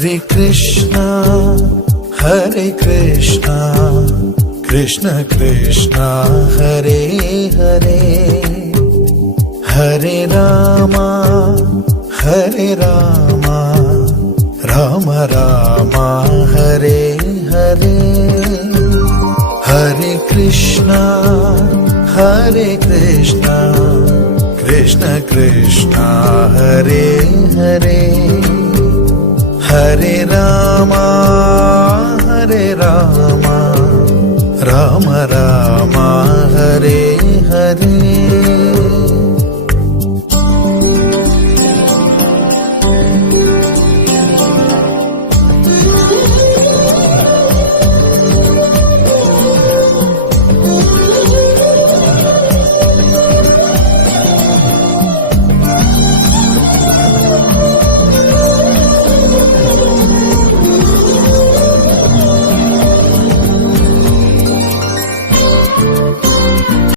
Hare Krishna, Hare Krishna, Krishna Krishna, Hare Hare, Hare Rama, Hare Rama, Rama Rama, Hare Hare, Hare Krishna, Hare Krishna, Krishna Krishna, Hare Hare, Hare Rama, Hare Rama, Rama Rama, Hare Hare.